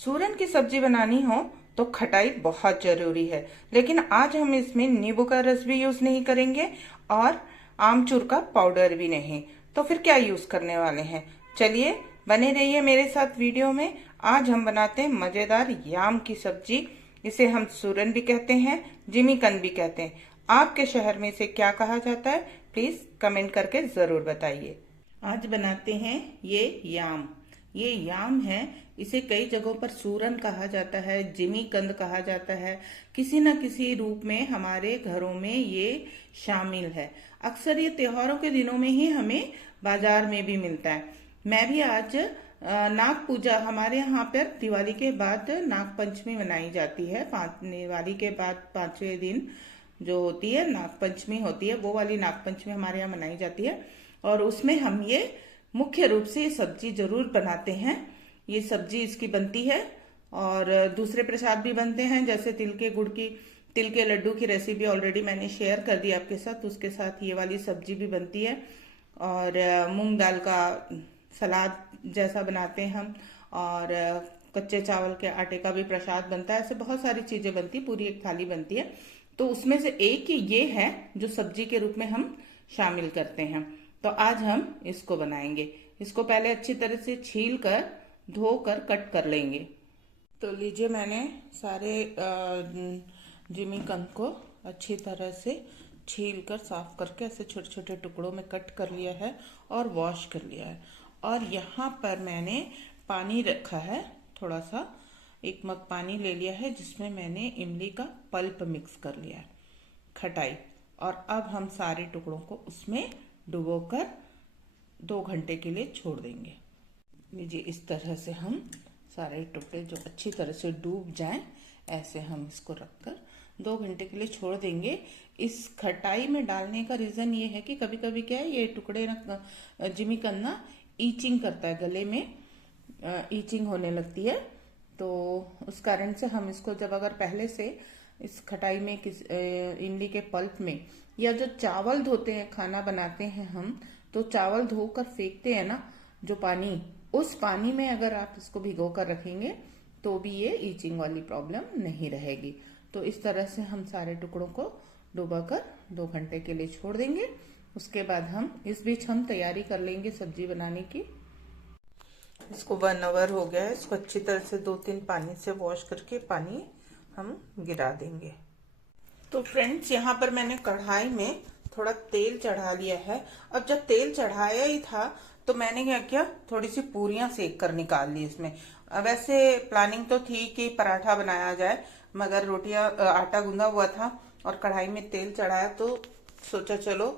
सूरन की सब्जी बनानी हो तो खटाई बहुत जरूरी है, लेकिन आज हम इसमें नींबू का रस भी यूज नहीं करेंगे और आमचूर का पाउडर भी नहीं। तो फिर क्या यूज करने वाले हैं? चलिए बने रहिए मेरे साथ वीडियो में। आज हम बनाते हैं मजेदार याम की सब्जी। इसे हम सूरन भी कहते हैं, जिमीकंद भी कहते हैं। आपके शहर में इसे क्या कहा जाता है, प्लीज कमेंट करके जरूर बताइए। आज बनाते हैं ये याम। ये याम है, इसे कई जगहों पर सूरन कहा जाता है, जिमीकंद कहा जाता है। किसी न किसी रूप में हमारे घरों में ये शामिल है। अक्सर ये त्योहारों के दिनों में ही हमें बाजार में भी मिलता है। मैं भी आज नाग पूजा, हमारे यहाँ पर दिवाली के बाद नाग पंचमी मनाई जाती है। दिवाली के बाद 5वें दिन जो होती है नाग पंचमी होती है, वो वाली नाग पंचमी हमारे यहाँ मनाई जाती है और उसमें हम ये मुख्य रूप से ये सब्जी जरूर बनाते हैं। ये सब्जी इसकी बनती है और दूसरे प्रसाद भी बनते हैं, जैसे तिल के लड्डू की रेसिपी ऑलरेडी मैंने शेयर कर दी आपके साथ। उसके साथ ये वाली सब्जी भी बनती है और मूंग दाल का सलाद जैसा बनाते हैं हम, और कच्चे चावल के आटे का भी प्रसाद बनता है। ऐसे बहुत सारी चीजें बनती है, पूरी एक थाली बनती है। तो उसमें से एक ये है जो सब्जी के रूप में हम शामिल करते हैं। तो आज हम इसको बनाएंगे। इसको पहले अच्छी तरह से छील कर धोकर कट कर लेंगे। तो लीजिए, मैंने सारे जिमीकंद को अच्छी तरह से छील कर साफ करके ऐसे छोटे छोटे टुकड़ों में कट कर लिया है और वॉश कर लिया है। और यहाँ पर मैंने पानी रखा है, थोड़ा सा 1 मग पानी ले लिया है, जिसमें मैंने इमली का पल्प मिक्स कर लिया है, खटाई। और अब हम सारे टुकड़ों को उसमें डुबोकर 2 घंटे के लिए छोड़ देंगे। लीजिए, इस तरह से हम सारे टुकड़े जो अच्छी तरह से डूब जाएं, ऐसे हम इसको रखकर 2 घंटे के लिए छोड़ देंगे। इस खटाई में डालने का रीजन ये है कि कभी कभी क्या है, ये टुकड़े ना जिमीकंद ना ईचिंग करता है, गले में ईचिंग होने लगती है। तो उस कारण से हम इसको जब अगर पहले से इस खटाई में इमली के पल्प में, या जो चावल धोते हैं, खाना बनाते हैं हम, तो चावल धोकर फेंकते हैं ना जो पानी, उस पानी में अगर आप इसको भिगो कर रखेंगे तो भी ये ईचिंग वाली प्रॉब्लम नहीं रहेगी। तो इस तरह से हम सारे टुकड़ों को डुबाकर 2 घंटे के लिए छोड़ देंगे। उसके बाद हम इस बीच हम तैयारी कर लेंगे सब्जी बनाने की। इसको 1 आवर हो गया है। इसको अच्छी तरह से 2-3 पानी से वॉश करके पानी हम गिरा देंगे। तो फ्रेंड्स, यहाँ पर मैंने कढ़ाई में थोड़ा तेल चढ़ा लिया है। अब जब तेल चढ़ाया ही था तो मैंने क्या किया, थोड़ी सी पूरियां सेक कर निकाल ली इसमें। वैसे प्लानिंग तो थी कि पराठा बनाया जाए, मगर आटा गूंदा हुआ था और कढ़ाई में तेल चढ़ाया तो सोचा चलो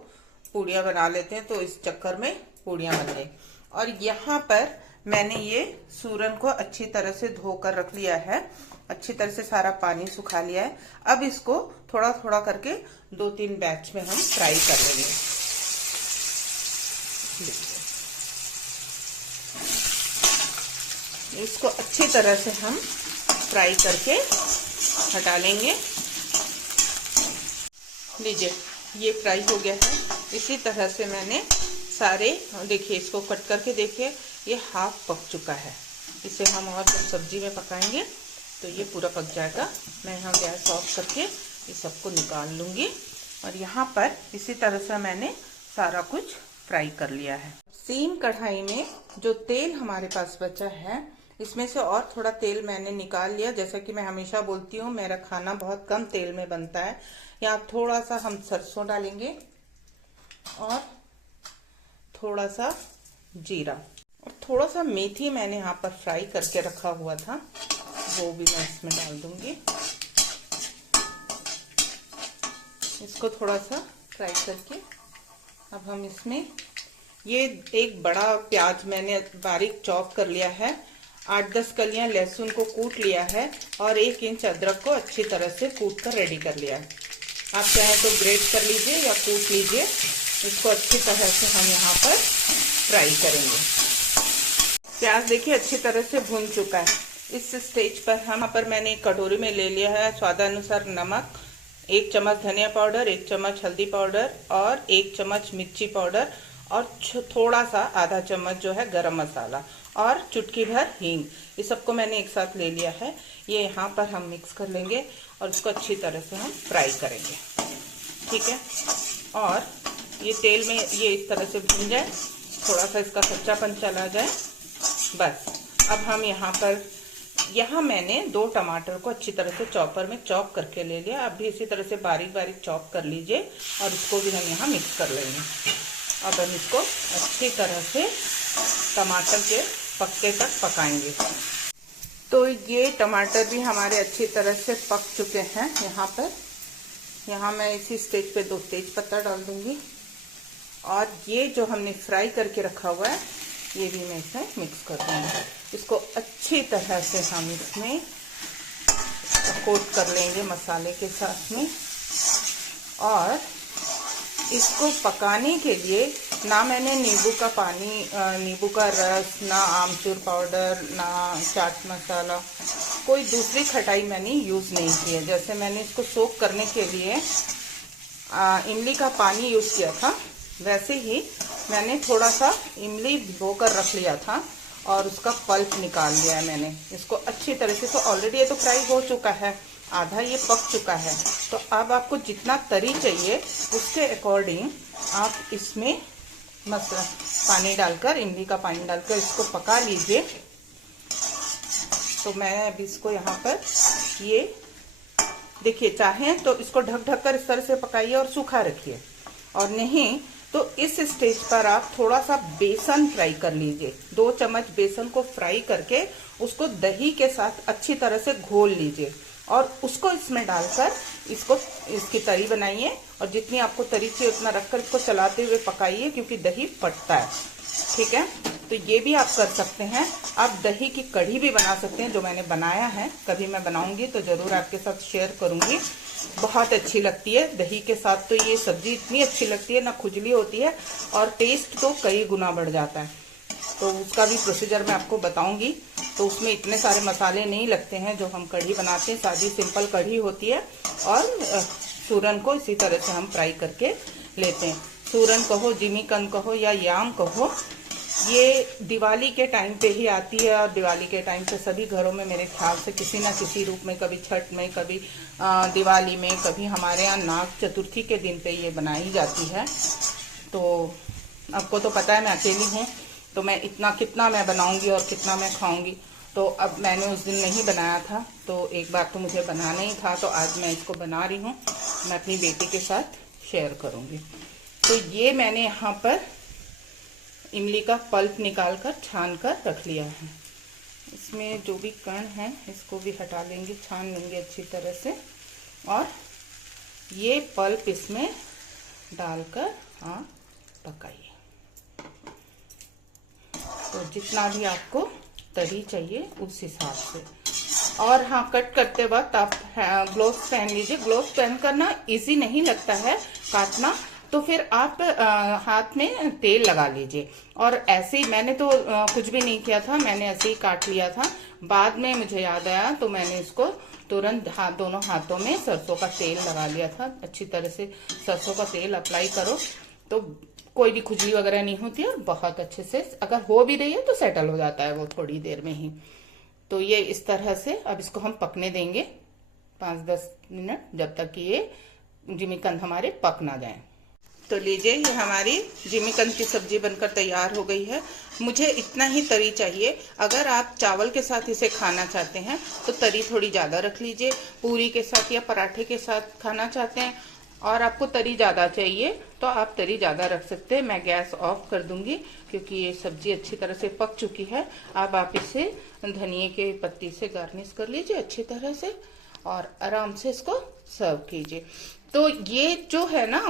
पूड़ियां बना लेते हैं। तो इस चक्कर में पूड़ियां बन गई। और यहाँ पर मैंने ये सूरन को अच्छी तरह से धोकर रख लिया है, अच्छी तरह से सारा पानी सुखा लिया है। अब इसको थोड़ा थोड़ा करके 2-3 बैच में हम फ्राई कर लेंगे। इसको अच्छी तरह से हम फ्राई करके हटा लेंगे। लीजिए, ये फ्राई हो गया है। इसी तरह से मैंने सारे, देखिए इसको कट करके देखिए, ये हाफ पक चुका है। इसे हम और जब सब्जी में पकाएंगे तो ये पूरा पक जाएगा। मैं यहाँ गैस ऑफ करके ये सबको निकाल लूंगी। और यहाँ पर इसी तरह से मैंने सारा कुछ फ्राई कर लिया है। सेम कढ़ाई में जो तेल हमारे पास बचा है, इसमें से और थोड़ा तेल मैंने निकाल लिया। जैसा कि मैं हमेशा बोलती हूँ, मेरा खाना बहुत कम तेल में बनता है। यहाँ थोड़ा सा हम सरसों डालेंगे और थोड़ा सा जीरा और थोड़ा सा मेथी मैंने यहाँ पर फ्राई करके रखा हुआ था, वो भी मैं इसमें डाल दूंगी। इसको थोड़ा सा फ्राई करके अब हम इसमें ये एक बड़ा प्याज मैंने बारीक चॉप कर लिया है, 8-10 कलियां लहसुन को कूट लिया है और 1 इंच अदरक को अच्छी तरह से कूट कर रेडी कर लिया है। आप चाहें तो ग्रेट कर लीजिए या कूट लीजिए। इसको अच्छी तरह से हम यहाँ पर फ्राई करेंगे। प्याज देखिए अच्छी तरह से भून चुका है। इस स्टेज पर यहाँ पर मैंने एक कटोरी में ले लिया है स्वादानुसार नमक, 1 चम्मच धनिया पाउडर, 1 चम्मच हल्दी पाउडर और 1 चम्मच मिर्ची पाउडर और थोड़ा सा आधा चम्मच जो है गरम मसाला। और चुटकी भर हींग, ये सबको मैंने एक साथ ले लिया है। ये यहाँ पर हम मिक्स कर लेंगे और इसको अच्छी तरह से हम फ्राई करेंगे, ठीक है। और ये तेल में ये इस तरह से भून जाए, थोड़ा सा इसका कच्चापन चला जाए, बस। अब हम यहाँ मैंने 2 टमाटर को अच्छी तरह से चॉपर में चॉप करके ले लिया। आप भी इसी तरह से बारीक बारीक चॉप कर लीजिए और इसको भी हम यहाँ मिक्स कर लेंगे। अब हम इसको अच्छी तरह से टमाटर के पक्के तक पकाएंगे। तो ये टमाटर भी हमारे अच्छी तरह से पक चुके हैं। यहाँ मैं इसी स्टेज पे 2 तेज पत्ता डाल दूंगी और ये जो हमने फ्राई करके रखा हुआ है ये भी मैं इसमें मिक्स कर दूंगी। इसको अच्छी तरह से हम इसमें कोट कर लेंगे मसाले के साथ में। और इसको पकाने के लिए ना मैंने नींबू का रस, ना आमचूर पाउडर, ना चाट मसाला, कोई दूसरी खटाई मैंने यूज़ नहीं की है। जैसे मैंने इसको सोक करने के लिए इमली का पानी यूज़ किया था, वैसे ही मैंने थोड़ा सा इमली भिगो कर रख लिया था और उसका पल्प निकाल लिया है मैंने। इसको अच्छी तरह से, तो ऑलरेडी ये तो फ्राई हो चुका है, आधा ये पक चुका है। तो अब आपको जितना तरी चाहिए उसके अकॉर्डिंग आप इसमें मसाला पानी डालकर, इमली का पानी डालकर इसको पका लीजिए। तो मैं अब इसको यहाँ पर ये देखिए, चाहें तो इसको ढक ढक कर इस तरह से पकाइए और सूखा रखिए, और नहीं तो इस स्टेज पर आप थोड़ा सा बेसन फ्राई कर लीजिए। 2 चम्मच बेसन को फ्राई करके उसको दही के साथ अच्छी तरह से घोल लीजिए और उसको इसमें डालकर इसकी तरी बनाइए। और जितनी आपको तरी चाहिए उतना रखकर इसको चलाते हुए पकाइए, क्योंकि दही फटता है, ठीक है। तो ये भी आप कर सकते हैं। आप दही की कढ़ी भी बना सकते हैं, जो मैंने बनाया है। कभी मैं बनाऊंगी तो जरूर आपके साथ शेयर करूंगी। बहुत अच्छी लगती है दही के साथ। तो ये सब्जी इतनी अच्छी लगती है, ना खुजली होती है और टेस्ट तो कई गुना बढ़ जाता है। तो उसका भी प्रोसीजर मैं आपको बताऊंगी। तो उसमें इतने सारे मसाले नहीं लगते हैं जो हम कढ़ी बनाते हैं, सादी सिंपल कढ़ी होती है। और सूरन को इसी तरह से हम फ्राई करके लेते हैं। सूरन कहो, जिमीकंद कहो या याम कहो, ये दिवाली के टाइम पे ही आती है। और दिवाली के टाइम पे सभी घरों में मेरे ख्याल से किसी न किसी रूप में, कभी छठ में, कभी दिवाली में, कभी हमारे यहाँ नाग चतुर्थी के दिन पे ये बनाई जाती है। तो आपको तो पता है मैं अकेली हूँ, तो मैं कितना मैं बनाऊंगी और कितना मैं खाऊंगी। तो अब मैंने उस दिन नहीं बनाया था, तो एक बार तो मुझे बनाना ही था, तो आज मैं इसको बना रही हूँ। मैं अपनी बेटी के साथ शेयर करूँगी। तो ये मैंने यहाँ पर इमली का पल्प निकाल कर छान कर रख लिया है। इसमें जो भी कण है इसको भी हटा लेंगे, छान लेंगे अच्छी तरह से। और ये पल्प इसमें डालकर आप पकाइए। तो जितना भी आपको तरी चाहिए उस हिसाब से। और हाँ, कट करते वक्त आप ग्लोव्स पहन लीजिए। ग्लोव्स पहन कर ना इजी नहीं लगता है काटना, तो फिर आप हाथ में तेल लगा लीजिए। और ऐसे ही मैंने तो कुछ भी नहीं किया था, मैंने ऐसे ही काट लिया था। बाद में मुझे याद आया तो मैंने इसको तुरंत दोनों हाथों में सरसों का तेल लगा लिया था। अच्छी तरह से सरसों का तेल अप्लाई करो तो कोई भी खुजली वगैरह नहीं होती है, और बहुत अच्छे से अगर हो भी रही है तो सेटल हो जाता है वो थोड़ी देर में ही। तो ये इस तरह से अब इसको हम पकने देंगे 5-10 मिनट, जब तक कि ये जिमीकंद हमारे पक ना जाए। तो लीजिए, ये हमारी जिमीकंद की सब्जी बनकर तैयार हो गई है। मुझे इतना ही तरी चाहिए। अगर आप चावल के साथ इसे खाना चाहते हैं तो तरी थोड़ी ज़्यादा रख लीजिए। पूरी के साथ या पराठे के साथ खाना चाहते हैं और आपको तरी ज़्यादा चाहिए तो आप तरी ज़्यादा रख सकते हैं। मैं गैस ऑफ कर दूंगी क्योंकि ये सब्जी अच्छी तरह से पक चुकी है। अब आप इसे धनिए के पत्ती से गार्निश कर लीजिए अच्छी तरह से और आराम से इसको सर्व कीजिए। तो ये जो है ना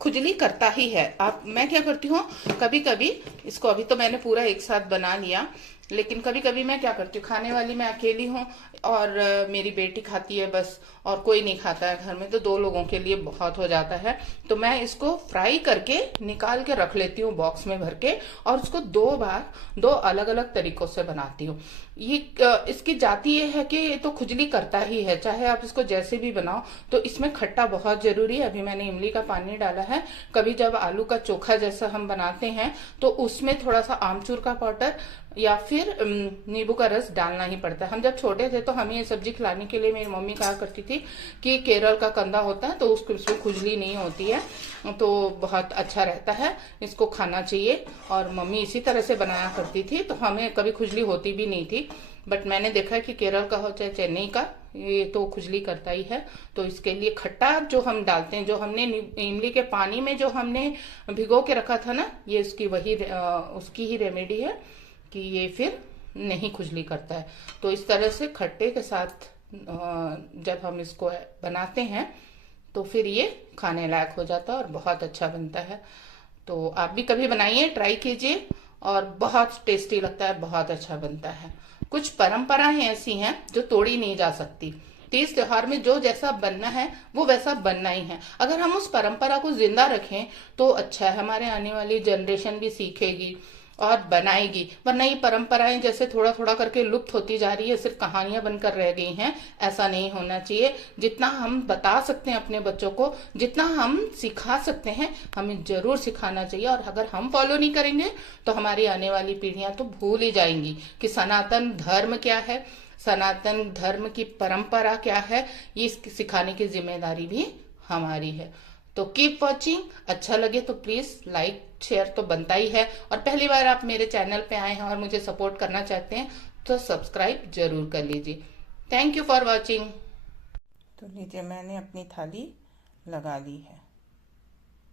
खुजली करता ही है। मैं क्या करती हूँ, कभी कभी इसको, अभी तो मैंने पूरा एक साथ बना लिया, लेकिन कभी कभी मैं क्या करती हूँ, खाने वाली मैं अकेली हूँ और मेरी बेटी खाती है बस, और कोई नहीं खाता है घर में, तो 2 लोगों के लिए बहुत हो जाता है। तो मैं इसको फ्राई करके निकाल के रख लेती हूँ बॉक्स में भर के, और उसको 2 बार 2 अलग अलग तरीकों से बनाती हूँ। ये इसकी जाति ये है कि ये तो खुजली करता ही है, चाहे आप इसको जैसे भी बनाओ। तो इसमें खट्टा बहुत जरूरी है। अभी मैंने इमली का पानी डाला है। कभी जब आलू का चोखा जैसा हम बनाते हैं तो उसमें थोड़ा सा आमचूर का पाउडर या फिर नींबू का रस डालना ही पड़ता है। हम जब छोटे थे तो हमें ये सब्जी खिलाने के लिए मेरी मम्मी कहा करती थी कि केरल का कंदा होता है तो उसमें खुजली नहीं होती है, तो बहुत अच्छा रहता है, इसको खाना चाहिए। और मम्मी इसी तरह से बनाया करती थी, तो हमें कभी खुजली होती भी नहीं थी। बट मैंने देखा है कि केरल का हो चाहे चेन्नई का, ये तो खुजली करता ही है। तो इसके लिए खट्टा जो हम डालते हैं, जो हमने इमली के पानी में जो हमने भिगो के रखा था ना, ये उसकी ही रेमेडी है कि ये फिर नहीं खुजली करता है। तो इस तरह से खट्टे के साथ जब हम इसको बनाते हैं तो फिर ये खाने लायक हो जाता है और बहुत अच्छा बनता है। तो आप भी कभी बनाइए, ट्राई कीजिए, और बहुत टेस्टी लगता है, बहुत अच्छा बनता है। कुछ परंपराएं ऐसी हैं जो तोड़ी नहीं जा सकती। तीज त्योहार में जो जैसा बनना है वो वैसा बनना ही है। अगर हम उस परंपरा को जिंदा रखें तो अच्छा है, हमारे आने वाली जनरेशन भी सीखेगी और बनाएगी। वरना ये परंपराएं जैसे थोड़ा थोड़ा करके लुप्त होती जा रही है, सिर्फ कहानियां बनकर रह गई हैं। ऐसा नहीं होना चाहिए। जितना हम बता सकते हैं अपने बच्चों को, जितना हम सिखा सकते हैं, हमें जरूर सिखाना चाहिए। और अगर हम फॉलो नहीं करेंगे तो हमारी आने वाली पीढ़ियां तो भूल ही जाएंगी कि सनातन धर्म क्या है, सनातन धर्म की परंपरा क्या है। ये सिखाने की जिम्मेदारी भी हमारी है। तो कीप वॉचिंग। अच्छा लगे तो प्लीज लाइक शेयर तो बनता ही है। और पहली बार आप मेरे चैनल पे आए हैं और मुझे सपोर्ट करना चाहते हैं तो सब्सक्राइब जरूर कर लीजिए। Thank you for watching. तो लीजिए, मैंने अपनी थाली लगा ली है।